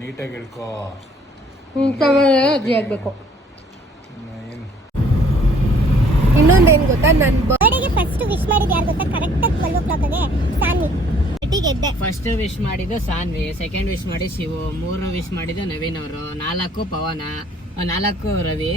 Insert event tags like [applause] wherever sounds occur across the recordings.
ನೀಟಾಗಿ ಹೇಳ್ಕೋ. ಅಜ್ಜಿ ಆಗ್ಬೇಕು ಏನು? ಇನ್ನೊಂದೇನ್ ಗೊತ್ತಾ? ನನ್ ಬರ್ಡೇಗೆ ಫಸ್ಟ್ ವಿಶ್ ಮಾಡಿದ್ದು ಯಾರು ಗೊತ್ತಾ? ಕರೆಕ್ಟಾಗಿ ಟ್ವೆಲ್ ಓ ಕ್ಲಾಕ್ಗೆ ಸಾನ್ವಿ. ಗೆದ್ದೆ ಫಸ್ಟ್ ವಿಶ್ ಮಾಡಿದ್ದು ಸಾನ್ವಿ ಸೆಕೆಂಡ್ ವಿಶ್ ಮಾಡಿ ಶಿವು ಮೂರು ವಿಶ್ ಮಾಡಿದ್ದು ನವೀನ್ ಅವರು ನಾಲ್ಕು ಪವನ ನಾಲ್ಕು ರವಿ.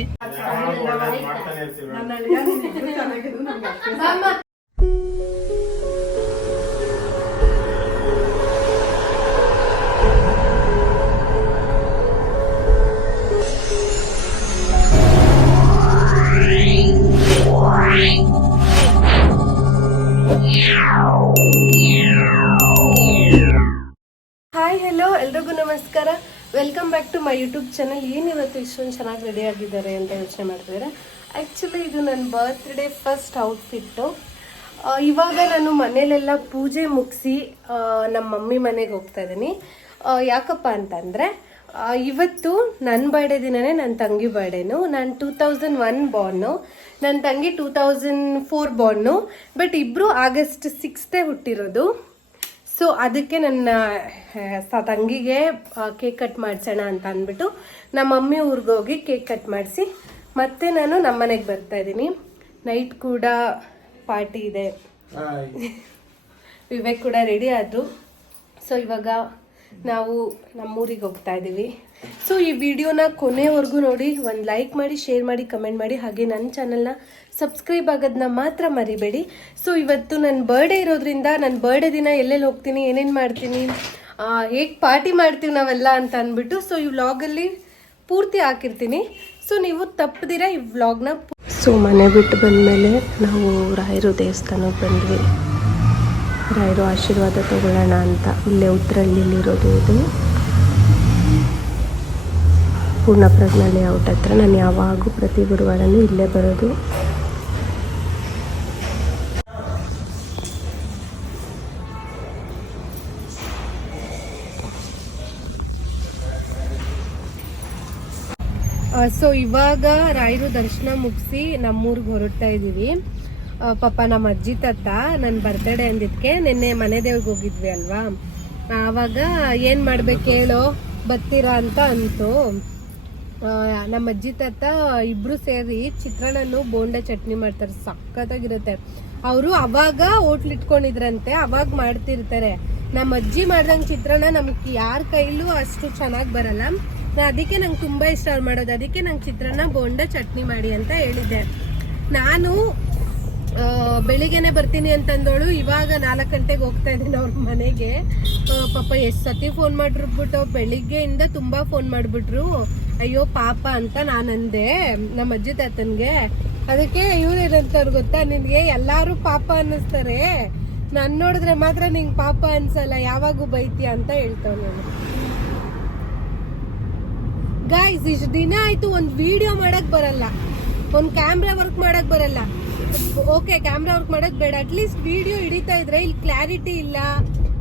ಹಾಯ್ ಹೆಲೋ ಎಲ್ರಿಗೂ ನಮಸ್ಕಾರ. Welcome back to my YouTube channel ಏನಿವತ್ತು ಇಷ್ಟೊಂದು ಚೆನ್ನಾಗಿ ರೆಡಿ ಆಗಿದ್ದಾರೆ ಅಂತ ಯೋಚನೆ ಮಾಡ್ತಿದ್ದಾರೆ? ಆ್ಯಕ್ಚುಲಿ ಇದು ನನ್ನ ಬರ್ತ್ಡೇ ಫಸ್ಟ್ ಔಟ್ಫಿಟ್ಟು ಇವಾಗ ನಾನು ಮನೇಲೆಲ್ಲ ಪೂಜೆ ಮುಗಿಸಿ ನಮ್ಮ ಮಮ್ಮಿ ಮನೆಗೆ ಹೋಗ್ತಾ ಇದ್ದೀನಿ. ಯಾಕಪ್ಪ ಅಂತಂದರೆ ಇವತ್ತು ನನ್ನ ಬರ್ಡೇ ದಿನವೇ ನನ್ನ ತಂಗಿ ಬರ್ಡೇನು ನಾನು ಟೂ ತೌಸಂಡ್ ಒನ್ ಬಾರ್ನು ನನ್ನ ತಂಗಿ two thousand four born but ಇಬ್ಬರು ಆಗಸ್ಟ್ ಸಿಕ್ಸ್ತೇ ಹುಟ್ಟಿರೋದು. ಸೊ ಅದಕ್ಕೆ ನನ್ನ ಸ ತಂಗಿಗೆ ಕೇಕ್ ಕಟ್ ಮಾಡಿಸೋಣ ಅಂತ ಅಂದ್ಬಿಟ್ಟು ನಮ್ಮ ಮಮ್ಮಿ ಊರಿಗೆ ಹೋಗಿ ಕೇಕ್ ಕಟ್ ಮಾಡಿಸಿ ಮತ್ತೆ ನಾನು ನಮ್ಮ ಮನೆಗೆ ಬರ್ತಾ ಇದ್ದೀನಿ. ನೈಟ್ ಕೂಡ ಪಾರ್ಟಿ ಇದೆ. [laughs] ವಿವೇಕ್ ಕೂಡ ರೆಡಿ ಆದರು. ಸೊ ಇವಾಗ ನಾವು ನಮ್ಮೂರಿಗೆ ಹೋಗ್ತಾ ಇದ್ದೀವಿ. ಸೊ ಈ ವಿಡಿಯೋನ ಕೊನೆವರೆಗೂ ನೋಡಿ, ಒಂದು ಲೈಕ್ ಮಾಡಿ ಶೇರ್ ಮಾಡಿ ಕಮೆಂಟ್ ಮಾಡಿ, ಹಾಗೆ ನನ್ನ ಚಾನಲ್ನ ಸಬ್ಸ್ಕ್ರೈಬ್ ಆಗೋದನ್ನ ಮಾತ್ರ ಮರಿಬೇಡಿ. ಸೊ ಇವತ್ತು ನನ್ನ ಬರ್ಡೇ ಇರೋದ್ರಿಂದ ನನ್ನ ಬರ್ಡೇ ದಿನ ಎಲ್ಲೆಲ್ಲಿ ಹೋಗ್ತೀನಿ, ಏನೇನು ಮಾಡ್ತೀನಿ ಹೇಗೆ ಪಾರ್ಟಿ ಮಾಡ್ತೀವಿ ನಾವೆಲ್ಲ ಅಂತ ಅಂದ್ಬಿಟ್ಟು ಸೊ ಈ ವ್ಲಾಗಲ್ಲಿ ಪೂರ್ತಿ ಹಾಕಿರ್ತೀನಿ. ಸೊ ನೀವು ತಪ್ಪದಿರ ಈ ವ್ಲಾಗ್ನ ಸೊ ಮನೆ ಬಿಟ್ಟು ಬಂದಮೇಲೆ ನಾವು ರಾಯರು ದೇವಸ್ಥಾನಕ್ಕೆ ಬಂದ್ವಿ. ರಾಯರು ಆಶೀರ್ವಾದ ತಗೊಳ್ಳೋಣ ಅಂತ ಇಲ್ಲೇ ಉತ್ತರಳ್ಳಿಲಿರೋದು ಇದು. ಪೂರ್ಣ ಪ್ರಜ್ಞಾನಿ ಔಟ್ ಹತ್ರ. ನಾನು ಯಾವಾಗೂ ಪ್ರತಿ ಗುರುವಾರನೂ ಇಲ್ಲೇ ಬರೋದು. ಸೊ ಇವಾಗ ರಾಯರು ದರ್ಶನ ಮುಗಿಸಿ ನಮ್ಮೂರಿಗೆ ಹೊರಡ್ತಾ ಇದ್ದೀವಿ ಪಾಪ ನಮ್ಮ ಅಜ್ಜಿ ತಾತ ನನ್ನ ಬರ್ತ್ಡೇ ಅಂದಿದ್ಕೆ ನಿನ್ನೆ ಮನೆ ದೇವ್ರಿಗೆ ಹೋಗಿದ್ವಿ ಅಲ್ವಾ? ಆವಾಗ ಏನು ಮಾಡ್ಬೇಕು ಹೇಳೋ? ಬರ್ತೀರಾ ಅಂತ ಅಂತು. ನಮ್ಮ ಅಜ್ಜಿ ತಾತ ಇಬ್ರು ಸೇರಿ ಚಿತ್ರಾನ್ನನು ಬೋಂಡ ಚಟ್ನಿ ಮಾಡ್ತಾರೆ. ಸಖತ್ತಾಗಿರುತ್ತೆ. ಅವರು ಅವಾಗ ಹೋಟ್ಲ್ ಇಟ್ಕೊಂಡಿದ್ರಂತೆ, ಅವಾಗ ಮಾಡ್ತಿರ್ತಾರೆ. ನಮ್ಮ ಅಜ್ಜಿ ಮಾಡ್ದಂಗೆ ಚಿತ್ರಾನ್ನ ನಮ್ಗೆ ಯಾರ ಕೈಲೂ ಅಷ್ಟು ಚೆನ್ನಾಗಿ ಬರಲ್ಲ. ನಾ ಅದಕ್ಕೆ ನಂಗೆ ತುಂಬ ಇಷ್ಟ ಮಾಡೋದು. ಅದಕ್ಕೆ ನಂಗೆ ಚಿತ್ರಾನ್ನ, ಬೋಂಡ ಚಟ್ನಿ ಮಾಡಿ ಅಂತ ಹೇಳಿದ್ದೆ. ನಾನು ಬೆಳಿಗ್ಗೆನೆ ಬರ್ತೀನಿ ಅಂತಂದೋಳು ಇವಾಗ ನಾಲ್ಕು ಗಂಟೆಗೆ ಹೋಗ್ತಾ ಇದ್ದೀನಿ ಅವ್ರ ಮನೆಗೆ. ಪಾಪ ಎಷ್ಟು ಸತಿ ಫೋನ್ ಮಾಡಿರ್ಬಿಟ್ಟು ಬೆಳಿಗ್ಗೆಯಿಂದ ತುಂಬ ಫೋನ್ ಮಾಡಿಬಿಟ್ರು. ಅಯ್ಯೋ, ಪಾಪ ಅಂತ ನಾನು ಅಂದೆ ನಮ್ಮ ಅಜ್ಜಿ ತಾತನಿಗೆ. ಅದಕ್ಕೆ ಇವ್ರು ಏನಂತಾರ ಗೊತ್ತಾ? ನಿನಗೆ ಎಲ್ಲರೂ ಪಾಪ ಅನ್ನಿಸ್ತಾರೆ. ನನ್ ನೋಡಿದ್ರೆ ಮಾತ್ರ ನಿಂಗೆ ಪಾಪ ಅನ್ಸಲ್ಲ, ಯಾವಾಗೂ ಬೈತೀಯ ಅಂತ ಹೇಳ್ತಾವ ನಾನು. ಗಾಯ್ಸ್ ಇಷ್ಟು ದಿನ ಆಯ್ತು, ಒಂದು ವಿಡಿಯೋ ಮಾಡಕ್ ಬರಲ್ಲ. ಒಂದು ಕ್ಯಾಮ್ರಾ ವರ್ಕ್ ಮಾಡಕ್ ಬರಲ್ಲ. ಓಕೆ ಕ್ಯಾಮ್ರಾ ವರ್ಕ್ ಮಾಡೋದು ಬೇಡ. ಅಟ್ಲೀಸ್ಟ್ ವಿಡಿಯೋ ಹಿಡಿತಾ ಇದ್ರೆ ಇಲ್ಲಿ ಕ್ಲಾರಿಟಿ ಇಲ್ಲ,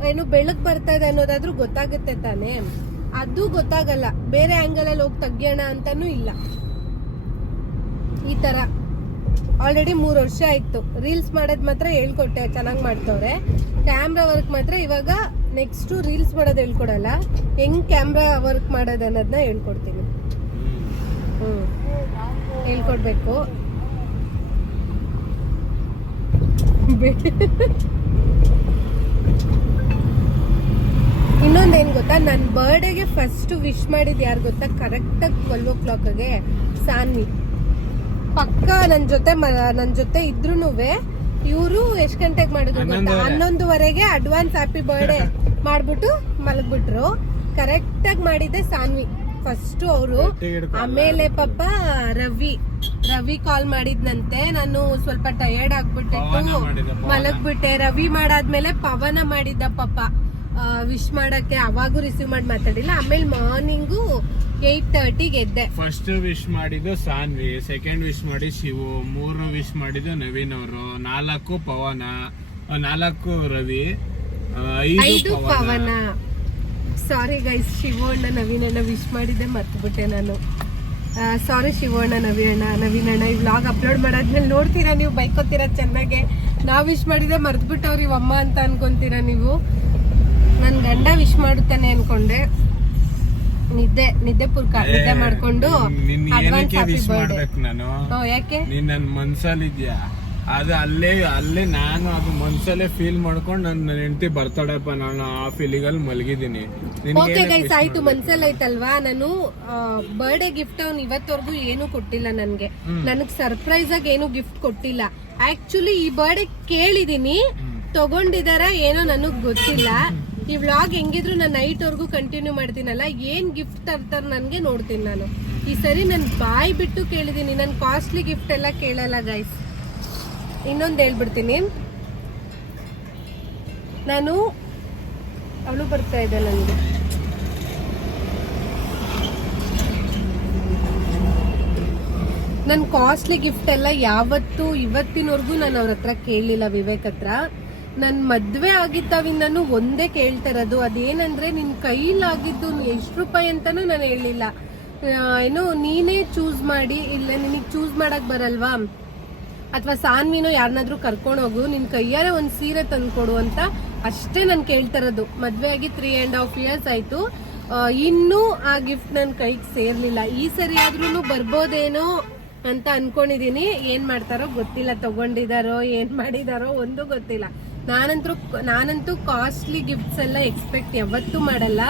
ಏನು ಬೆಳಕು ಬರ್ತಾ ಇದೆ ಅನ್ನೋದಾದ್ರೂ ಗೊತ್ತಾಗುತ್ತೆ ತಾನೇ. ಅದು ಗೊತ್ತಾಗಲ್ಲ. ಬೇರೆ ಆಂಗಲ್ ಅಲ್ಲಿ ಹೋಗಿ ತೆಗಿಯೋಣ ಅಂತಾನೂ ಇಲ್ಲ. ಈ ತರ. ಆಲ್ರೆಡಿ ಮೂರು ವರ್ಷ ಆಯ್ತು. ರೀಲ್ಸ್ ಮಾಡೋದು ಮಾತ್ರ ಹೇಳ್ಕೊಟ್ಟೆ, ಚೆನ್ನಾಗಿ ಮಾಡ್ತವ್ರೆ. ಕ್ಯಾಮ್ರಾ ವರ್ಕ್ ಮಾತ್ರ ಇವಾಗ ನೆಕ್ಸ್ಟ್ ರೀಲ್ಸ್ ಮಾಡೋದು ಹೇಳ್ಕೊಡಲ್ಲ. ಹೆಂಗ್ ಕ್ಯಾಮ್ರಾ ವರ್ಕ್ ಮಾಡೋದು ಅನ್ನೋದನ್ನ ಹೇಳ್ಕೊಡ್ತೀನಿ. ಹ್ಞೂ ಹೇಳ್ಕೊಡ್ಬೇಕು. ಇನ್ನೊಂದೇನ್ ಗೊತ್ತಾ? ನನ್ನ ಬರ್ಡೇಗೆ ಫಸ್ಟ್ ವಿಶ್ ಮಾಡಿದ್ ಯಾರು ಗೊತ್ತಾ? ಕರೆಕ್ಟಾಗಿ ಟ್ವೆಲ್ವ್ ಓ ಕ್ಲಾಕ್ಗೆ ಸಾನ್ವಿ. ಪಕ್ಕ ನನ್ ಜೊತೆ ನನ್ನ ಜೊತೆ ಇದ್ರೂ ಇವರು ಎಷ್ಟ್ ಗಂಟೆಗೆ ಮಾಡಿದ್ರು ಗೊತ್ತಾ? ಹನ್ನೊಂದುವರೆಗೆ ಅಡ್ವಾನ್ಸ್ ಹ್ಯಾಪಿ ಬರ್ಡೇ ಮಾಡ್ಬಿಟ್ಟು ಮಲಗ್ಬಿಟ್ರು. ಕರೆಕ್ಟಾಗಿ ಮಾಡಿದ್ದೆ ಸಾನ್ವಿ. ಫಸ್ಟ್ ಅವರು ಆಮೇಲೆ ಪಾಪ ರವಿ. ರವಿ ಕಾಲ್ ಮಾಡಿದ್ನಂತೆ. ನಾನು ಸ್ವಲ್ಪ ಟಯರ್ಡ್ ಆಗ್ಬಿಟ್ಟಿತ್ತು. ಮಲಗ್ಬಿಟ್ಟೆ. ರವಿ ಮಾಡಾದ್ಮೇಲೆ ಪವನ ಮಾಡಿದ್ದ ಪಾಪ. ವಿಶ್ ಮಾಡಕ್ಕೆ ಅವಾಗೂ ರಿಸೀವ್ ಮಾಡಿ ಮಾತಾಡಿಲ್ಲ ಆಮೇಲೆ ಮಾರ್ನಿಂಗು ಏಟ್ ತರ್ಟಿಗೆ ಎದ್ದೆ ಫಸ್ಟ್ ವಿಶ್ ಮಾಡಿದ್ದು ಸಾನ್ವಿ ಸೆಕೆಂಡ್ ವಿಶ್ ಮಾಡಿ ಶಿವು ಮೂರು ವಿಶ್ ಮಾಡಿದ್ದು ನವೀನ್ ಅವರು ನಾಲ್ಕು ಪವನ ನಾಲ್ಕು ರವಿ ಐದು ಪವನ. ಪವನ. ಸಾರಿ ಗೈಸ್ ಶಿವು ಅಣ್ಣ ನವೀನ್ ಅಣ್ಣ ವಿಶ್ ಮಾಡಿದ್ದೆ ಮರ್ತ್ಬಿಟ್ಟೆ ನಾನು. ಸಾರಿ ಶಿವಣ್ಣ ನವೀಣ ನವೀನಣ್ಣ ಈ ವ್ಲಾಗ್ ಅಪ್ಲೋಡ್ ಮಾಡಾದ್ಮೇಲೆ ನೋಡ್ತೀರಾ ನೀವು? ಬೈಕೋತೀರಾ ಚೆನ್ನಾಗೆ? ನಾವು ವಿಶ್ ಮಾಡಿದ್ರೆ ಮರ್ತ್ಬಿಟ್ಟವ್ರಿ ಇವ್ ಅಮ್ಮ ಅಂತ ಅನ್ಕೊಂತೀರಾ ನೀವು? ನನ್ ಗಂಡ ವಿಶ್ ಮಾಡುತ್ತಾನೆ ಅನ್ಕೊಂಡೆ. ನಿದ್ದೆ ನಿದ್ದೆ ಪುರ್ಕ ನಿದ್ದೆ ಮಾಡ್ಕೊಂಡು ಅಡ್ವಾನ್ಸ್ ಹ್ಯಾಪಿ ಬರ್ಡೇ ಯಾಕೆ? ನೀನ್ ನನ್ ಮನ್ಸಲ್ಲಿದ್ಯಾ? ಅದು ಅಲ್ಲೇ ಅಲ್ಲೇ ನಾನು ಅದು ಮನ್ಸಲ್ಲೇ ಫೀಲ್ ಮಾಡ್ಕೊಂಡು ನನ್ನ ಹೆಂಡತಿ ಬರ್ತಾಡಪ್ಪ ನಾನು ಆ ಫೀಲಿಂಗ್ ಅಲ್ಲಿ ಮಲಗಿದ್ದೀನಿ. ಓಕೆ ಗೈಸ್ ಆಯ್ತು ಮನ್ಸಲ್ಲಿ ಆಯ್ತಲ್ವಾ? ನಾನು ಬರ್ಡೇ ಗಿಫ್ಟ್ ಅವ್ನು ಇವತ್ತವರೆಗೂ ಏನು ಕೊಟ್ಟಿಲ್ಲ ನನ್ಗೆ. ನನಗ್ ಸರ್ಪ್ರೈಸ್ ಆಗಿ ಏನು ಗಿಫ್ಟ್ ಕೊಟ್ಟಿಲ್ಲ. ಆಕ್ಚುಲಿ ಈ ಬರ್ಡೇ ಕೇಳಿದೀನಿ. ತಗೊಂಡಿದಾರ ಏನೋ ನನಗ್ ಗೊತ್ತಿಲ್ಲ. ಈ ವ್ಲಾಗ್ ಹೆಂಗಿದ್ರು ನಾನು ನೈಟ್ ವರ್ಗೂ ಕಂಟಿನ್ಯೂ ಮಾಡ್ತೀನಲ್ಲ ಏನ್ ಗಿಫ್ಟ್ ತರ್ತಾರ ನನ್ಗೆ ನೋಡ್ತೀನಿ ನಾನು. ಈ ಸರಿ ನನ್ ಬಾಯ್ ಬಿಟ್ಟು ಕೇಳಿದೀನಿ ನನ್ ಕಾಸ್ಟ್ಲಿ ಗಿಫ್ಟ್ ಎಲ್ಲ ಕೇಳಲ್ಲ ಗೈಸ್ ಇನ್ನೊಂದ್ ಹೇಳ್ಬಿಡ್ತೀನಿ. ನಾನು ಅವಳು ಬರ್ತಾ ಇದೆ ನನಗೆ ನನ್ನ ಕಾಸ್ಟ್ಲಿ ಗಿಫ್ಟ್ ಎಲ್ಲ ಯಾವತ್ತು ಇವತ್ತಿನವರೆಗೂ ನಾನು ಅವ್ರ ಹತ್ರ ಕೇಳಲಿಲ್ಲ ವಿವೇಕ್ ಹತ್ರ. ನನ್ನ ಮದುವೆ ಆಗಿದ್ದಾವಿಂದನೂ ಒಂದೇ ಕೇಳ್ತಾ ಇರೋದು. ಅದೇನಂದ್ರೆ ನಿನ್ ಕೈಲಾಗಿದ್ದು ಎಷ್ಟು ರೂಪಾಯಿ ಅಂತಾನು ನಾನು ಹೇಳಿಲ್ಲ. ಏನು ನೀನೇ ಚೂಸ್ ಮಾಡಿ, ಇಲ್ಲ ನಿನಗೆ ಚೂಸ್ ಮಾಡಕ್ ಬರಲ್ವಾ? ಅಥವಾ ಸಾನ್ವಿನೋ ಯಾರನ್ನಾದ್ರೂ ಕರ್ಕೊಂಡು ಹೋಗು, ನಿನ್ ಕೈಯಾರೆ ಒಂದ್ ಸೀರೆ ತಂದುಕೊಡು ಅಂತ ಅಷ್ಟೇ ನಾನು ಕೇಳ್ತಾ ಇರೋದು. ಮದ್ವೆ ಆಗಿ ತ್ರೀ ಅಂಡ್ ಹಾಫ್ ಇಯರ್ಸ್ ಆಯ್ತು. ಇನ್ನೂ ಆ ಗಿಫ್ಟ್ ನನ್ನ ಕೈಗೆ ಸೇರ್ಲಿಲ್ಲ. ಈ ಸರಿ ಆದ್ರೂ ಬರ್ಬೋದೇನೋ ಅಂತ ಅನ್ಕೊಂಡಿದೀನಿ. ಏನ್ ಮಾಡ್ತಾರೋ ಗೊತ್ತಿಲ್ಲ, ತಗೊಂಡಿದಾರೋ, ಏನ್ ಮಾಡಿದಾರೋ, ಒಂದು ಗೊತ್ತಿಲ್ಲ. ನಾನಂತೂ ನಾನಂತೂ ಕಾಸ್ಟ್ಲಿ ಗಿಫ್ಟ್ಸ್ ಎಲ್ಲ ಎಕ್ಸ್ಪೆಕ್ಟ್ ಯಾವತ್ತೂ ಮಾಡಲ್ಲ.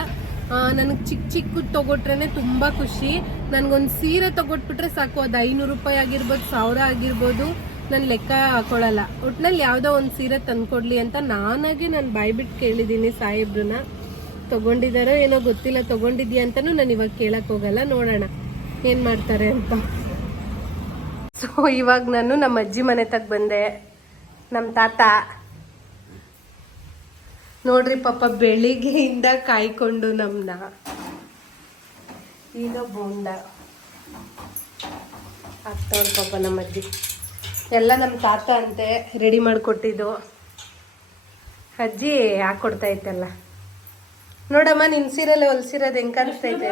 ನನಗೆ ಚಿಕ್ಕ ಚಿಕ್ಕ ತೊಗೊಟ್ರೇ ತುಂಬಾ ಖುಷಿ. ನನ್ಗೊಂದು ಸೀರೆ ತೊಗೊಟ್ಬಿಟ್ರೆ ಸಾಕು, ಅದು ಐನೂರು ರೂಪಾಯಿ ಆಗಿರ್ಬೋದು, ಸಾವಿರ ಆಗಿರ್ಬೋದು. ನಾನು ಲೆಕ್ಕ ಹಾಕೊಳ್ಳಲ್ಲ. ಒಟ್ನಲ್ಲಿ ಯಾವುದೋ ಒಂದು ಸೀರೆ ತಂದ್ಕೊಡ್ಲಿ ಅಂತ ನಾನಾಗೆ ನಾನು ಬಾಯ್ಬಿಟ್ಟು ಕೇಳಿದ್ದೀನಿ ಸಾಹೇಬ್ರನ್ನ. ತೊಗೊಂಡಿದ್ದಾರೋ ಏನೋ ಗೊತ್ತಿಲ್ಲ, ತಗೊಂಡಿದ್ಯಾ ಅಂತಲೂ ನಾನು ಇವಾಗ ಕೇಳಕ್ಕೆ ಹೋಗಲ್ಲ, ನೋಡೋಣ. ಏನ್ ಮಾಡ್ತಾರೆ ಅಂತ. ಸೊ ಇವಾಗ ನಾನು ನಮ್ಮ ಅಜ್ಜಿ ಮನೆ ತಗ ಬಂದೆ. ನಮ್ಮ ತಾತ. ನೋಡ್ರಿ ಪಾಪ ಬೆಳಿಗ್ಗೆಯಿಂದ ಕಾಯ್ಕೊಂಡು ನಮ್ಮನ್ನ ಈಗ ಬೋಂಡ. ಆಗ್ತಾವಲ್ ಪಾಪ ನಮ್ಮ ಅಜ್ಜಿ. ಎಲ್ಲ ನಮ್ಮ ತಾತ ಅಂತೆ ರೆಡಿ ಮಾಡಿಕೊಟ್ಟಿದ್ದು. ಅಜ್ಜಿ ಹಾಕೊಡ್ತಾ ಇತ್ತಲ್ಲ? ನೋಡಮ್ಮ ನಿನ್ ಸೀರೆಲ್ಲ ಹೊಲ್ಸಿರೋದು ಹೆಂಗ್ ಕಾಣಿಸ್ತೈತೆ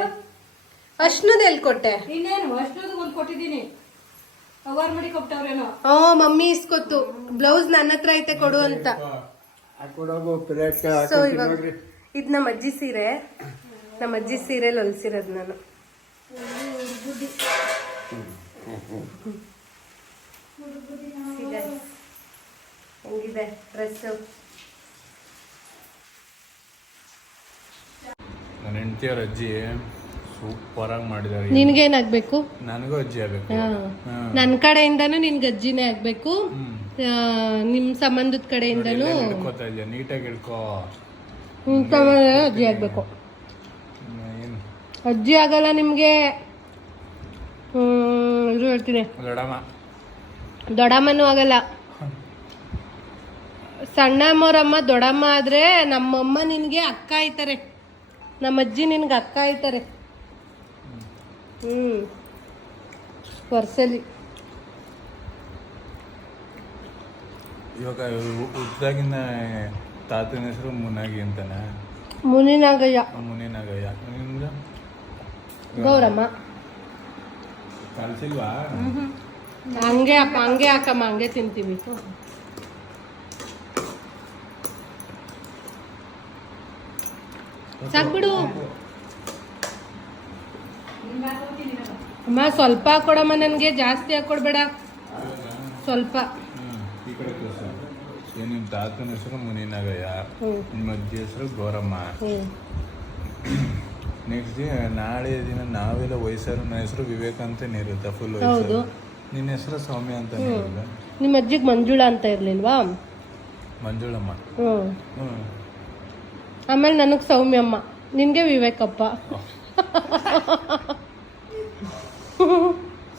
ಅಷ್ಣದ ಎಲ್ಲಿ ಕೊಟ್ಟೆ? ಇನ್ನೇನು ಅಷ್ಟೊಂದು ಒಂದು ಕೊಟ್ಟಿದ್ದೀನಿ. ಕವರ್ ಮಾಡಿ ಕೊಟ್ಟವ್ರೇನೋ ಹಾ ಮಮ್ಮಿ ಇಸ್ಕೊತ್ತು. ಬ್ಲೌಸ್ ನನ್ನ ಹತ್ರ ಐತೆ ಕೊಡು ಅಂತ. ಸೊ ಇವಾಗ ಇದ್ ನಮ್ಮ ಅಜ್ಜಿ ಸೀರೆ. ನಮ್ಮ ಅಜ್ಜಿ ಸೀರೆಲ್ ಹೊಲ್ಸಿರೋದು ನಾನು. ಹೆಂಗಿದೆ ಡ್ರೆಸ್ ನನ್ನ ಹೆಂಡತಿಯವ್ರ ಅಜ್ಜಿ ಸೂಪರ್ ಆಗಿ ಮಾಡಿದಾರೆ ನಿನ್ಗೇನಾಗ್ಬೇಕು ನನಗೂ ಅಜ್ಜಿ ಆಗ್ಬೇಕು. ನನ್ನ ಕಡೆಯಿಂದನೂ ನಿನ್ಗೆ ಅಜ್ಜಿನೇ ಆಗ್ಬೇಕು. ನಿಮ್ಮ ನಿಮ್ ಸಂಬಂಧದ ಕಡೆಯಿಂದನೂ. ಹಿಡ್ಕೋತಾ ಇದೆಯಾ? ನೀಟಾಗಿ ಹಿಡ್ಕೋ. ನಿಮ್ ಅಜ್ಜಿ ಆಗ್ಬೇಕು. ಏನು? ಅಜ್ಜಿ ಆಗಲ್ಲ ನಿಮ್ಗೆ? ಹ್ಮ್ ಇದು ಹೇಳ್ತೀನಿ. ದೊಡಮ್ಮ ದೊಡ್ಡಮ್ಮನೂ ಆಗಲ್ಲ. ಸಣ್ಣಮ್ಮವ್ರಮ್ಮ ದೊಡ್ಡಮ್ಮ ಆದರೆ ನಮ್ಮಮ್ಮ ನಿನಗೆ ಅಕ್ಕ ಆಯ್ತಾರೆ ನಮ್ಮ ಅಜ್ಜಿ ನಿನಗೆ ಅಕ್ಕ ಆಯ್ತಾರೆ ಹ್ಞೂ ವರ್ಷಲಿ. ಇವಾಗ ತಾತನ ಹೆಸರು ಮುನಾಗಿ ಅಂತಾನೆ? ಮುನಿನಾಗಯ್ಯ. ಮುನಿನಾಗಯ್ಯ. ನಿಮ್ದು? ಗೌರಮ್ಮ. ಹಂಗೆ ಅಪ್ಪ ಹಂಗೆ ಹಾಕಮ್ಮ ಹಂಗೆ ತಿಂತೀವಿ. ಸಾಕ್ಬಿಡು. ಅಮ್ಮ ಸ್ವಲ್ಪ ಹಾಕೊಡಮ್ಮ ನನಗೆ ಜಾಸ್ತಿ ಹಾಕೊಡ್ಬೇಡ. ಸ್ವಲ್ಪ. ಈ ಕಡೆ ತೋರ್ಸು. ಏನ್ ನಿಮ್ ತಾತನ ಹೆಸರು ಮುನಿನಗಯ್ಯ. ನಿಮ್ಮ ಅಜ್ಜಿ ಹೆಸರು ಗೌರಮ್ಮ. ನೆಕ್ಸ್ಟ್ ದಿನ ನಾಳೆ ದಿನ ನಾವೆಲ್ಲ ವಯಸ್ಸಾರು ನನ್ನ ಹೆಸರು ವಿವೇಕ ಅಂತಾನೆ ಇರುತ್ತೆ ಫುಲ್ ಹೌದು. ನಿನ್ನ ಹೆಸರು ಸೌಮ್ಯ ಅಂತ ನಿಮ್ಮ ಅಜ್ಜಿಗೆ ಮಂಜುಳಾ ಅಂತ ಇರ್ಲಿಲ್ವಾ? ಮಂಜುಳಮ್ಮ. ಹ್ಞೂ ಆಮೇಲೆ ನನಗೆ ಸೌಮ್ಯಮ್ಮ. ನಿನಗೆ ವಿವೇಕಪ್ಪ.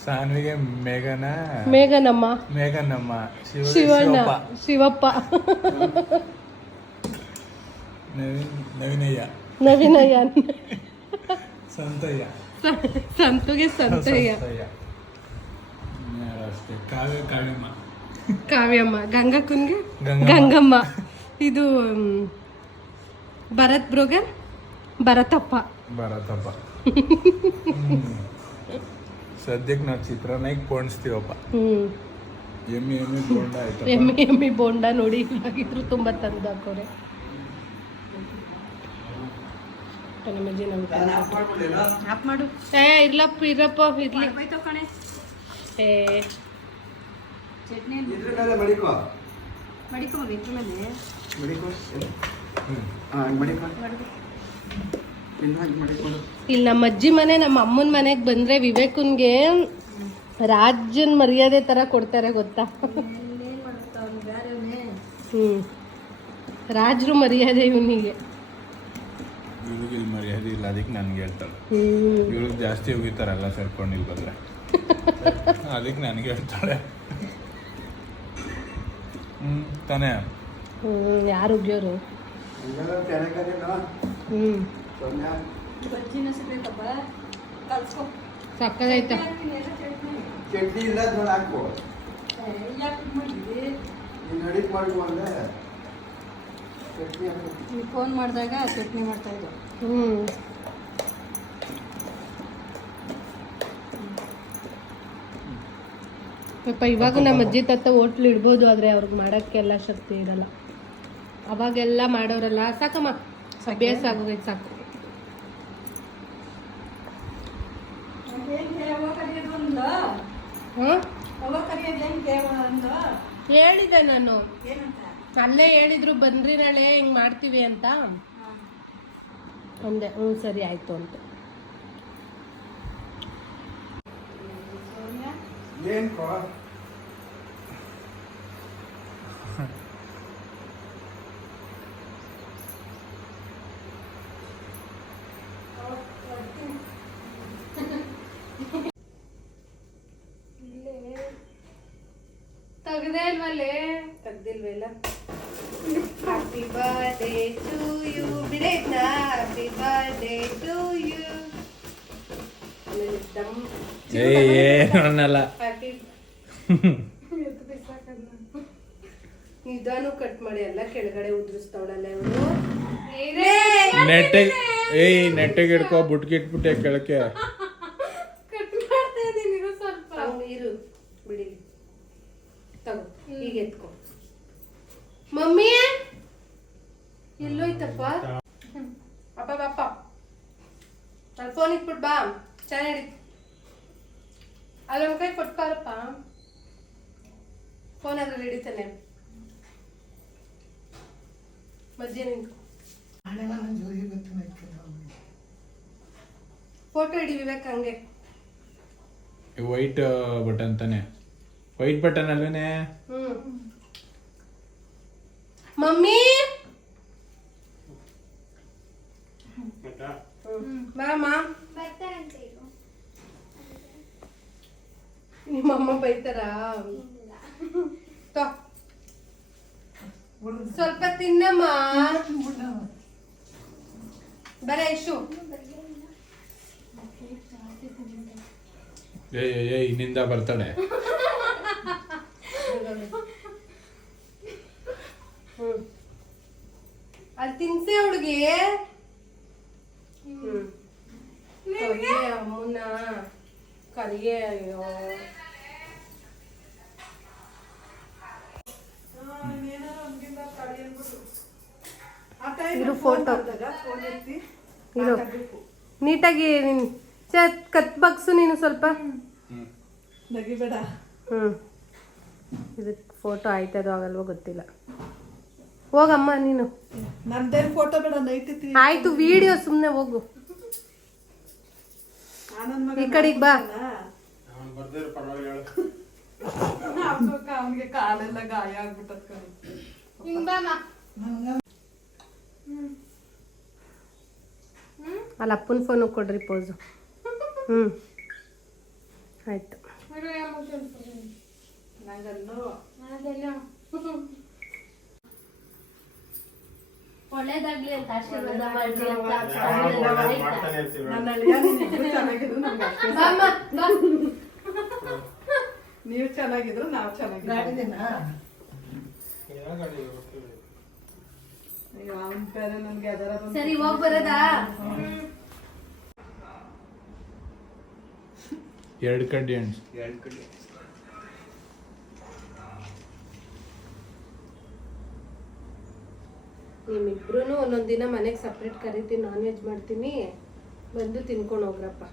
ಸಾನ್ವಿಗೆ ಮೇಘನ. ಮೇಘನಮ್ಮ. ಮೇಘನಮ್ಮ. ಶಿವ ಶಿವಣ್ಣ. ಶಿವಪ್ಪ. ಶಿವಪ್ಪ. ನವೀನ್ ನವೀನಯ್ಯ. ನವೀನಯ್ಯ. ಸಂತಯ್ಯ. ಸಂತುಗೆ ಸಂತಯ್ಯ. ಅಷ್ಟೇ? ಕಾವ್ಯ ಕಾಳಿಮ್ಮ ಕಾವ್ಯಮ್ಮ. ಗಂಗಕ್ಕನ್ಗೆ ಗಂಗಮ್ಮ. ಇದು ಭರತ್ ಬ್ರೋಗರ್ ಭರತಪ್ಪ. ಭರತಪ್ಪ. ಸದ್ಯಕ್ಕೆ ನಾವು ಚಿತ್ರಾನ್ನ ಪೋಣಿಸ್ತೀವಪ್ಪ ಹ್ಮ್. ಎಮ್ಮಿ ಎಮ್ಮಿ ಬೋಂಡ ಆಯ್ತು ಎಮ್ಮಿ ಎಮ್ಮಿ ಬೋಂಡ ನೋಡಿ ಇವಾಗಿದ್ರು ತುಂಬ ತಂದು ಹಾಕೋರೆ. ನಮ್ಮಜ್ಜಿ ನಮ್ಗೆ ಆಫ್ ಮಾಡು. ಏ ಇಲ್ಲಪ್ಪ ಇರಪ್ಪ ಇರ್ಲಿ. ಏ. ಚಟ್ನಿ ಮಡಿಕೋ. ಮಡಿಕೊ ಇದ್ರ ಮೇಲೆ. ಮಡಿಕೋ. ಇಲ್ಲಿ ನಮ್ಮ ಅಜ್ಜಿ ಮನೆ ನಮ್ಮ ಅಮ್ಮನ ಮನೆಗೆ ಬಂದ್ರೆ ವಿವೇಕನ್ಗೆ ರಾಜನ್ ಮರ್ಯಾದೆ ತರ ಕೊಡ್ತಾರೆ ಗೊತ್ತಾ? ಹ್ಮ್. ರಾಜರು ಮರ್ಯಾದೆ ಇವನಿಗೆ. ಇಲ್ಲಿ ಮರ್ಯಾದೆ ಇಲ್ಲ ಅದಕ್ಕೆ ನನ್ಗೆ ಹೇಳ್ತಾಳೆ ಹ್ಮ್. ಜಾಸ್ತಿ ಹೋಗಿತಾರಲ್ಲ ಸೇರ್ಕೊಂಡು ಇಲ್ಲಿ ಬಂದ್ರೆ. ಅದಕ್ಕೆ ನನಗೆ ಹೇಳ್ತಾಳೆ ಹ್ಮ್ ತಾನೇ? ಯಾರು ಉಗ್ಯೋರು? ಸೌಮ್ಯ ಬಜ್ಜಿನ ಸಿಗ್ಬೇಕಪ್ಪ ಕಲ್ಸ್ಕೊ. ಸಕ್ಕದೈತ ಚಟ್ನಿ ಇಲ್ಲ ನೋಡಿ ಹಾಕು ಯಾಕೆ ಮಾಡಿದ್ವಿ ನೀನು ನಡಿಕ್ ಮಾಡ್ಕೊ ಅಂದ್ರೆ ಚಟ್ನಿ ಹಾಕು ಫೋನ್ ಮಾಡಿದಾಗ ಚಟ್ನಿ ಮಾಡ್ತಾ ಇದ್ದೆ. ಹ್ಮ್. ಪಾಪ ಇವಾಗ ನಮ್ಮ ಅಜ್ಜಿ ತಾತ ಹೋಟ್ಲ್ ಇಡ್ಬೋದು ಆದ್ರೆ ಅವ್ರಿಗೆ ಮಾಡೋಕ್ಕೆಲ್ಲ ಶಕ್ತಿ ಇರಲ್ಲ. ಅವಾಗೆಲ್ಲ ಮಾಡೋರಲ್ಲ ಸಾಕಮ್ಮ ಅಭ್ಯಾಸ ಆಗೋಗೈತೆ ಸಾಕು. ಹೇಳಿದೆ ನಾನು. ಅಲ್ಲೇ ಹೇಳಿದ್ರು ಬಂದ್ರಿ ನಾಳೆ ಹಿಂಗ್ ಮಾಡ್ತೀವಿ ಅಂತ. ಅಂದೆ ಹ್ಞೂ ಸರಿ ಆಯ್ತು ಅಂತ. ಏನು ಕೋ ತೆಗ್ದೇ ಇಲ್ವಲ್ಲೇ ತೆಗ್ದಿಲ್ವಲ್ಲ ಹ್ಯಾಪಿ ಬರ್ಡೇ ಟು ಯು ಬಿಡೈತ್ನಾ ಹ್ಯಾಪಿ ಬರ್ಡೇ ಟು ಯು ಏನಲ್ಲ ಹ್ಯಾಪಿ ನಿಧಾನು ಕಟ್ ಮಾಡಿ ಎಲ್ಲ ಕೆಳಗಡೆ ಉದುರಿಸ್ತಾವಳಲ್ಲ ಇವಳು. ನೆಟ್ಟಿಗೆ ಏಯ್ ನೆಟ್ಟಿಗೆ ಹಿಡ್ಕೊ ಬುಟ್ಕಿಟ್ಬಿಟ್ಟೆ ಕೆಳಕ್ಕೆ. [laughs] ಕಟ್ ಮಾಡ್ತಾ ಇರು ಸ್ವಲ್ಪ. ಇರು ಬಿಡಿ. ತಗೋ ಈಗ ಎತ್ಕೊ. ಮಮ್ಮಿ ಎಲ್ಲೋಯ್ತಪ್ಪ? ಅಪ್ಪ ಅಪ್ಪ ಅಲ್ಲಿ ಫೋನ್ ಇಟ್ಬಿಟ್ ಬಾ. ಚೆನ್ನಾಗಿ ಅಲ್ಲೊಂದ್ ಕೈ ಕೊಟ್ಬಾರಪ್ಪ. ಫೋನ್ ಅದ್ರಲ್ಲಿ ಹಿಡಿತಾನೆ. ಮಧ್ಯಾಹ್ನ ಫೋಟೋ ಹಿಡಿ ವಿವೇಕ್ ಹಂಗೆ. ವೈಟ್ ಬಟನ್ ತಾನೆ. ವೈಟ್ ಬಟನ್ ಅಲ್ವೇನೆ ಹ್ಮ್. ಮಮ್ಮಿ ಬಾರಮ್ಮ ನಿಮ್ಮಮ್ಮ ಬೈತಾರ? ತೊ. ಸ್ವಲ್ಪ ತಿನ್ನಮ್ಮ. ಬರ ಇಶು. ಏಯ್ ಏಯ್, ಏಯ್ ಇನ್ನಿಂದ ಬರ್ತಾಳೆ ಅಲ್ಲಿ ತಿನ್ಸೆ ಅವಳಿಗೆ ಕರಿಯೆ ಅಮ್ಮನ ಕರಿಯೆ ಅಯ್ಯೋ ಇರು ಫೋಟೋ ಇರು ನೀಟಾಗಿ ನೀನ್ ಚ ಕತ್ ಬಗ್ಸು ನೀನು ಸ್ವಲ್ಪ. ಹ್ಞೂ ಹ್ಮ್. ಇದಕ್ಕೆ ಫೋಟೋ ಆಯ್ತದೋ ಆಗಲ್ವೋ ಗೊತ್ತಿಲ್ಲ. ಹೋಗಮ್ಮ ನೀನು. ನಂದೇನು ಫೋಟೋ ಬೇಡ ನೈಟ್ ಆಯ್ತು ವಿಡಿಯೋ ಸುಮ್ಮನೆ ಹೋಗು. ಆನಂದ್ ಈ ಕಡೆಗೆ ಬಾ. ಅವನಿಗೆ ಕಾಲೆಲ್ಲ ಗಾಯ ಆಗ್ಬಿಟ್ಟದ ಅಲ್ಲಿ ಅಪ್ಪನ ಫೋನು ಕೊಡ್ರಿ ಪೋಸು ಹ್ಮ್. ಆಯ್ತು. ನಂಗಲ್ಲೂ. ಒಳ್ಳೇದಾಗ್ಲಿ ಅಂತ ಆಶೀರ್ವಾದ ಅಳಿಯ ನೀವಿಬ್ರು ಚೆನ್ನಾಗಿದ್ರು ಅಷ್ಟೇ ನೀವು ಚೆನ್ನಾಗಿದ್ರು ನಾವು ಚೆನ್ನಾಗಿದ್ರು ಅಯ್ಯೋ ಅವನ ಬೇರೆ ನನ್ಗೆ ಅದರ ಸರಿ ಹೋಗ್ ಬರೋದಾ? ಎರಡು ಕಡ್ಡಿ ಹಣ್ಣು ಎರಡು ಕಡೆ ನಿಮ್ಮಿಬ್ರು ಒಂದೊಂದು ದಿನ ಮನೆಗೆ ಸಪ್ರೇಟ್ ಕರಿತೀನಿ ನಾನ್ ವೆಜ್ ಮಾಡ್ತೀನಿ. ಬಂದು ತಿನ್ಕೊಂಡು ಹೋಗ್ರಪ್ಪ.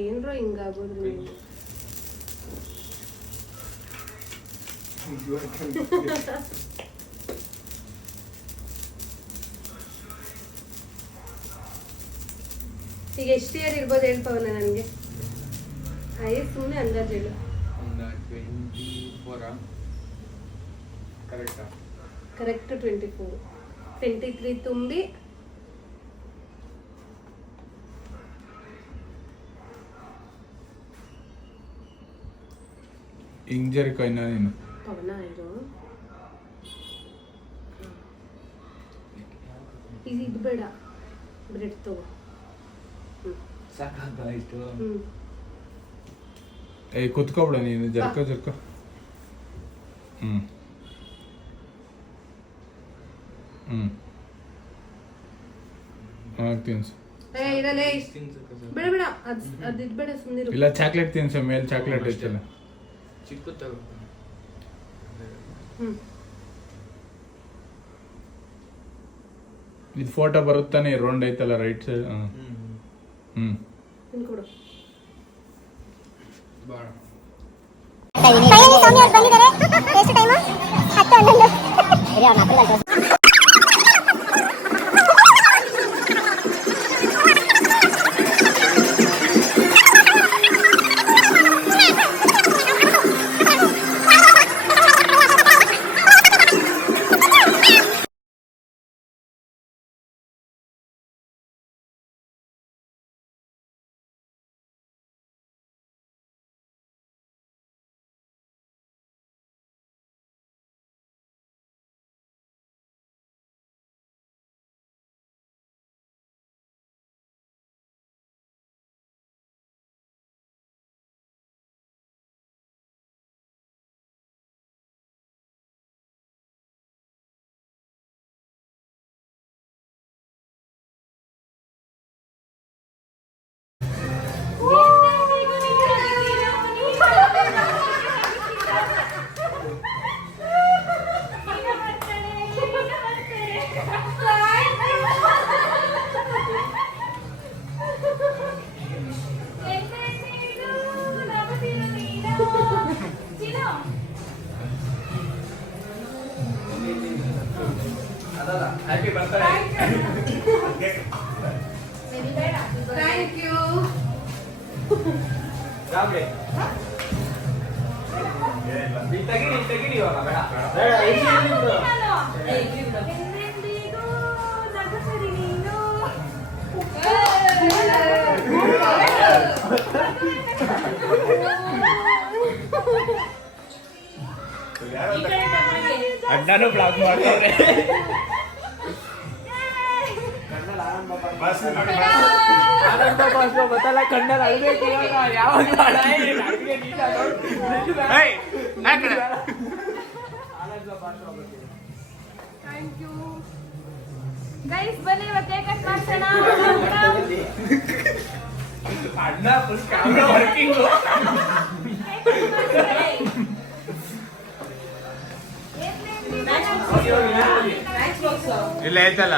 ಏನ್ರೋ ಹಿಂಗಾಗೋದು ನೀವು [laughs] ಈಗ ಎಷ್ಟು ಇಯರ್ ಇರ್ಬೋದು ಹೇಳ್ಪವನ ನನಗೆ? ಐದು ಸುಮ್ಮನೆ ಅಂದಾಜು ಹೇಳು. ಕರೆಕ್ಟಾ ಟ್ವೆಂಟಿ ಫೋರ್ ಟ್ವೆಂಟಿ ತ್ರೀ ತುಂಬಿ ಇಂಜರಿ ಕೈನ ನೀನು ಪವನ ಇದು ಇದು ಇದು ಬೇಡ ಬ್ರೆಡ್ ತಗೋ ಸಾಕಾಯ್ತು ಹ್ಞೂ ಏ ಕುತ್ಕೊಬಿಡ ನೀನು ಜರ್ಕ ಜರ್ಕೊ ಹ್ಞೂ ಹ್ಞೂ ತಿನ್ಸು. ಏ ಇರಲೇ. ಬೇಡ ಬೇಡ. ಅದು ಅದು ಇದು ಬೇಡ ಸುಮ್ಮನಿರು ಇಲ್ಲ ಚಾಕ್ಲೇಟ್ ತಿನ್ಸು ಮೇಲೆ ಚಾಕ್ಲೇಟ್ ಐತಲ್ಲ ಚಿಕ್ಕ ತಗೋ ಹ್ಞೂ ಇದು ಫೋಟೋ ಬರುತ್ತಾನೆ ರೌಂಡ್ ಐತಲ್ಲ ರೈಟ್ ಸೈಡ್ ಹಾಂ ಹ್ಮ್. ಹ್ಞೂ ತಿನ್ಕೊಡು. ಭಾಳ ಫೈನಲಿ ಸೌಮ್ಯ ಅವ್ರು ಬಂದಿದ್ದಾರೆ. ಎಷ್ಟು ಟೈಮು ಹತ್ತು ಹನ್ನೊಂದು ಹ್ಯಾಪಿ ಬರ್ತಾರೆ. ಥ್ಯಾಂಕ್ ಯು ರಾಮ್ರೆ. ತೆಗಿರಿ ತೆಗಿರಿ ಇವಾಗ ಬೇಡ. ಅಣ್ಣನೂ ಬ್ಲಾಗ್ ಮಾಡ್ತಾರೆ ಗೊತ್ತಲ್ಲ? ಕಣ್ಣಲ್ಲಿ ಅಳ್ಬೇಕು ಇವಾಗ. ಯಾವಾಗ ಗೈಸ್ ಬನ್ನಿ ಇವತ್ತು ಕಟ್ ಮಾಡ್ಸೋಣ. ಅಣ್ಣ ಫುಲ್ ಕ್ಯಾಮ್ರಾ ವರ್ಕಿಂಗ್ ಇಲ್ಲ ಐತಲ್ಲ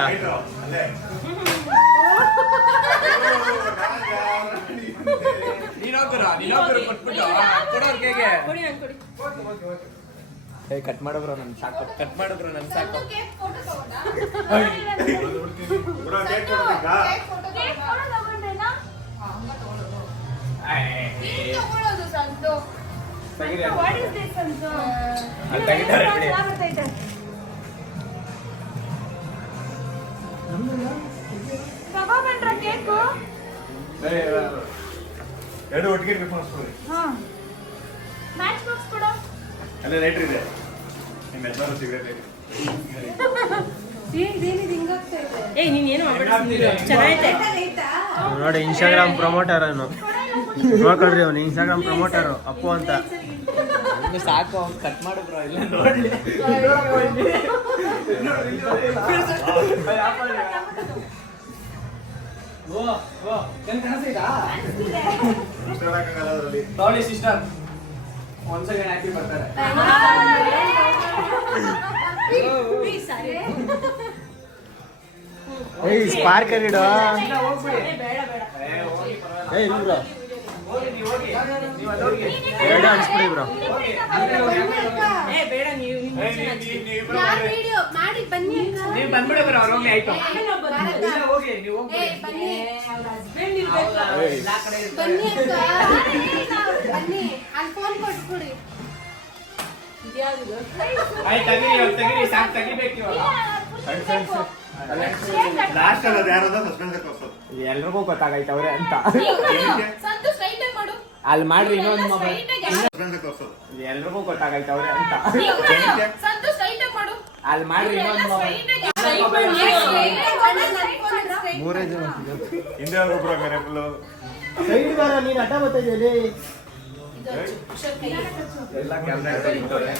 ಏ ಕಟ್ ಮಾಡಬ್ರ ನನ್ ಸಾಕು. ಕಟ್ ಮಾಡಬ್ರ ನನ್ ಸಾಕು. ತೆಗಿತಾರೆ ಎರಡು ಒಟ್ಟಿಗೆ ಇರ್ಬೇಕು ಅನ್ಸ್ಕೊಳ್ಳಿ ಮ್ಯಾಚ್ ಬಾಕ್ಸ್ ಕೊಡು. ಅಲ್ಲೇ ಲೈಟ್ರ್ ಇದೆ. ನಿಮ್ಮ ಎಲ್ಲರೂ ಸಿಗರೇಟ್ [laughs] ಇದೇನಿದು ಹಿಂಗಾಗ್ತಾ ಇದೆ ಏ ನೀನ್ ಏನು ಚೆನ್ನಾಗೈತೆ ನೋಡಿ ಇನ್ಸ್ಟಾಗ್ರಾಮ್ ಪ್ರಮೋಟರ್ ಅವನು. ನೋಡ್ಕೊಳ್ರಿ ಅವನು ಇನ್ಸ್ಟಾಗ್ರಾಮ್ ಪ್ರಮೋಟರ್ ಅಪ್ಪು ಅಂತ. ಸಾಕು ಕಟ್ ಮಾಡು ಬ್ರೋ ಇಲ್ಲ ನೋಡ್ಲಿ. [laughs] ತಗೊಳ್ಳಿ ಸಿಸ್ಟರ್. ಒಂದ್ ಸೆಕೆಂಡ್ ಹ್ಯಾಪಿ ಬರ್ತಾರೆ. ಏಯ್ ಸ್ಪಾರ್ಕ್ ಇಡೋ. ಏಯ್ ಇಲ್ಲ ಬ್ರೋ ಬೇಡ ಅನ್ಸ್ಬಿಡಿ ಬ್ರೋ. ಮಾಡಿ ಬನ್ನಿ ನೀವು ಬಂದ್ಬಿಡಿ ಬರೋ ಅವ್ರು ಹೋಗಿ ಆಯ್ತು. ಹೋಗಿ ನೀವು ಹೋಗಿ ಬನ್ನಿ. ಬನ್ನಿ ಹಸ್ಬೆಂಡ್ ಇರ್ಬೇಕು. ಬನ್ನಿ ಅಕ್ಕ. ಬನ್ನಿ. ಅಲ್ಲಿ ಫೋನ್ ಕೊಟ್ಬಿಡಿ. ಆಯ್ತು ತೆಗೀರಿ ತೆಗೀರಿ ಸಾಕು ತೆಗಿಬೇಕು ಇವಾಗ. ಲಾಸ್ಟ್ ಅಲ್ಲ ಅವ್ರೆ ಎಲ್ರಿಗೂ ಅಂತ. ಸಂತು ಸ್ಟ್ರೈಟ್ ಮಾಡು. ಅಲ್ಲಿ ಮಾಡ್ರಿ ಇನ್ನೊಂದು ಮೊಬೈಲ್ ಎಲ್ರಿಗೂ ಗೊತ್ತಾಗೈತೆ ಅವ್ರೆ ಗೊತ್ತಾಗೈತವ್ರೆ ಅಂತ ಸಂತು ಸ್ಟ್ರೈಟ್ ಮಾಡು. ಅಲ್ಲಿ ಮಾಡ್ರಿ ಇನ್ನೊಂದು ಮೊಬೈಲ್ ಮೂರೇ ಜನ ಹಿಂದೆ ಒಬ್ಬರು ಸೈಡ್ ಬರ ನೀನ್ ಅಡ್ಡ ಬರ್ತಾ ಎಲ್ಲ ಕ್ಯಾಮ್ರಾ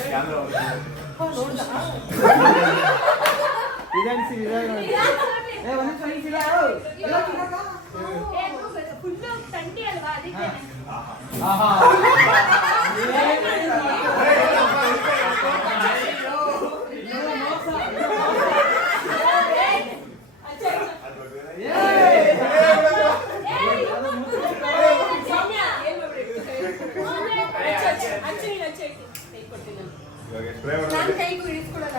ಕ್ಯಾಮ್ರಾ ಸ್ಪ್ರೇ ನಾನು ಕೈಗೂ ಇಳಿಸ್ಕೊಡಲ್ಲ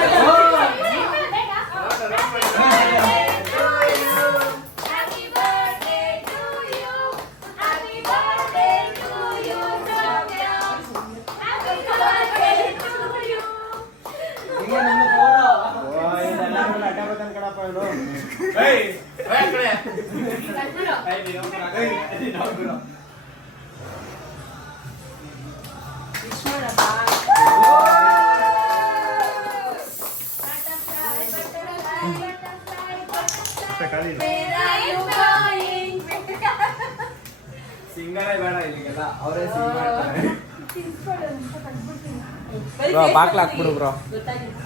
ಬಾಕ್ಲ ಹಾಕ್ಬಿಡು ಬ್ರೋ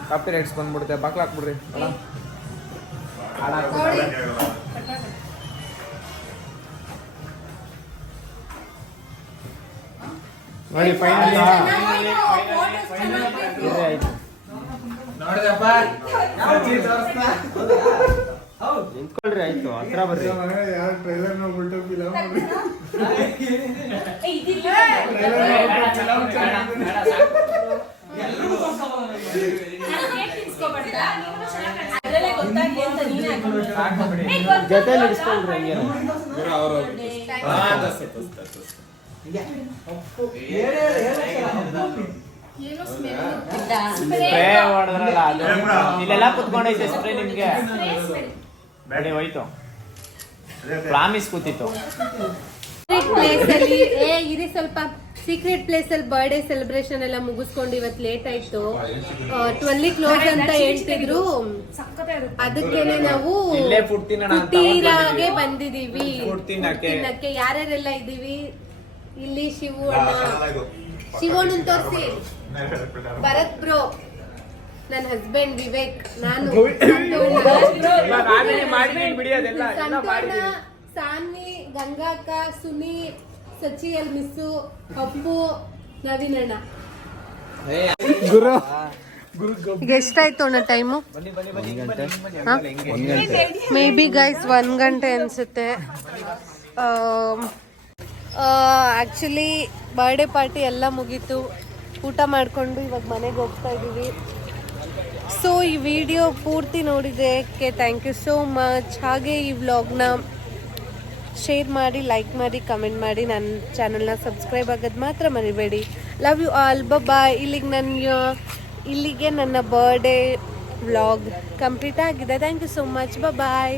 ಕಾಪಿ ರೈಟ್ಸ್ ಬಂದ್ಬಿಡುತ್ತೆ. ಬಾಕ್ಲ ಹಾಕ್ಬಿಡ್ರಿ. ಅಲ್ಲ? ನೋಡಿ ಫೈನಲ್ ಆಯ್ತು. ನಿಂತ್ಕೊಳ್ರಿ ಆಯ್ತು. ಹತ್ರ ಬರ್ರಿ. ಯಾರು ಟ್ರೈಲರ್ ನೋಡ್ಬಿಟ್ಟು ಫಿಲಮ್ ಇಡಿಸ್ಕೊಳ್ರಿ ಹಂಗೆ ಸ್ಪ್ರೇ ಹೊಡೆದ್ರಲ್ಲ ಅದು ಇಲ್ಲೆಲ್ಲ ಕುತ್ಕೊಂಡೈತೆ ಸ್ಪ್ರೇ ನಿಮ್ಗೆ. ಬೇಡ ಹೋಯ್ತು. ಪ್ರಾಮಿಸ್ ಕೂತಿತ್ತು. ಏ ಇರಿ ಸ್ವಲ್ಪ. ಸೀಕ್ರೆಟ್ ಪ್ಲೇಸ್ ಅಲ್ಲಿ ಬರ್ಡೇ ಸೆಲೆಬ್ರೇಷನ್ ಎಲ್ಲ ಮುಗಿಸ್ಕೊಂಡು ಇವತ್ತು ಲೇಟ್ ಆಯ್ತು. ಟ್ವೆಲ್ಲಿ ಕ್ಲೋಸ್ ಅಂತ ಹೇಳ್ತಿದ್ರು. ಅದಕ್ಕೆ ನಾವು ತೀರಾಗೆ ಕುಟೀರಾಗೆ ಬಂದಿದೀವಿ ತಿನ್ನಕ್ಕೆ. ಯಾರ್ಯಾರೆಲ್ಲ ಇದೀವಿ ಇಲ್ಲಿ ಶಿವು ಅಣ್ಣ. ಶಿವಣ್ಣನ್ ತೋರಿಸಿ. ಭರತ್ ಬ್ರೋ ನನ್ನ ಹಸ್ಬೆಂಡ್ ವಿವೇಕ್. ನಾನು ಸಾನ್ವಿ ಗಂಗಾಕ ಸುನಿ ಸಚಿ ಎಲ್ ಮಿಸ್ಸು ಕಪ್ಪು ನವೀನ್ ಅಣ್ಣ. ಗುರು. ಎಷ್ಟಾಯ್ತು ಅಣ್ಣ ಟೈಮು? ಮೇ ಬಿ ಗೈಸ್ ಒಂದು ಗಂಟೆ. ಅನ್ಸುತ್ತೆ. ಆ್ಯಕ್ಚುಲಿ ಬರ್ಡೇ ಪಾರ್ಟಿ ಎಲ್ಲ ಮುಗೀತು. ಊಟ ಮಾಡಿಕೊಂಡು ಇವಾಗ ಮನೆಗೆ ಹೋಗ್ತಾ ಇದ್ದೀವಿ ಸೊ ಈ ವಿಡಿಯೋ ಪೂರ್ತಿ ನೋಡಿದ್ದಕ್ಕೆ ಥ್ಯಾಂಕ್ ಯು ಸೋ ಮಚ್ ಹಾಗೆ ಈ ವ್ಲಾಗ್ನ ಶೇರ್ ಮಾಡಿ ಲೈಕ್ ಮಾಡಿ ಕಮೆಂಟ್ ಮಾಡಿ. ನನ್ನ ಚಾನಲ್ನ ಸಬ್ಸ್ಕ್ರೈಬ್ ಆಗೋದು ಮಾತ್ರ ಮರಿಬೇಡಿ. ಲವ್ ಯು ಆಲ್ ಬಾಯ್ ಇಲ್ಲಿಗೆ ನನ್ನ ಇಲ್ಲಿಗೆ ನನ್ನ ಬರ್ಡೇ ವ್ಲಾಗ್ ಕಂಪ್ಲೀಟ್ ಆಗಿದೆ. Thank you so much bye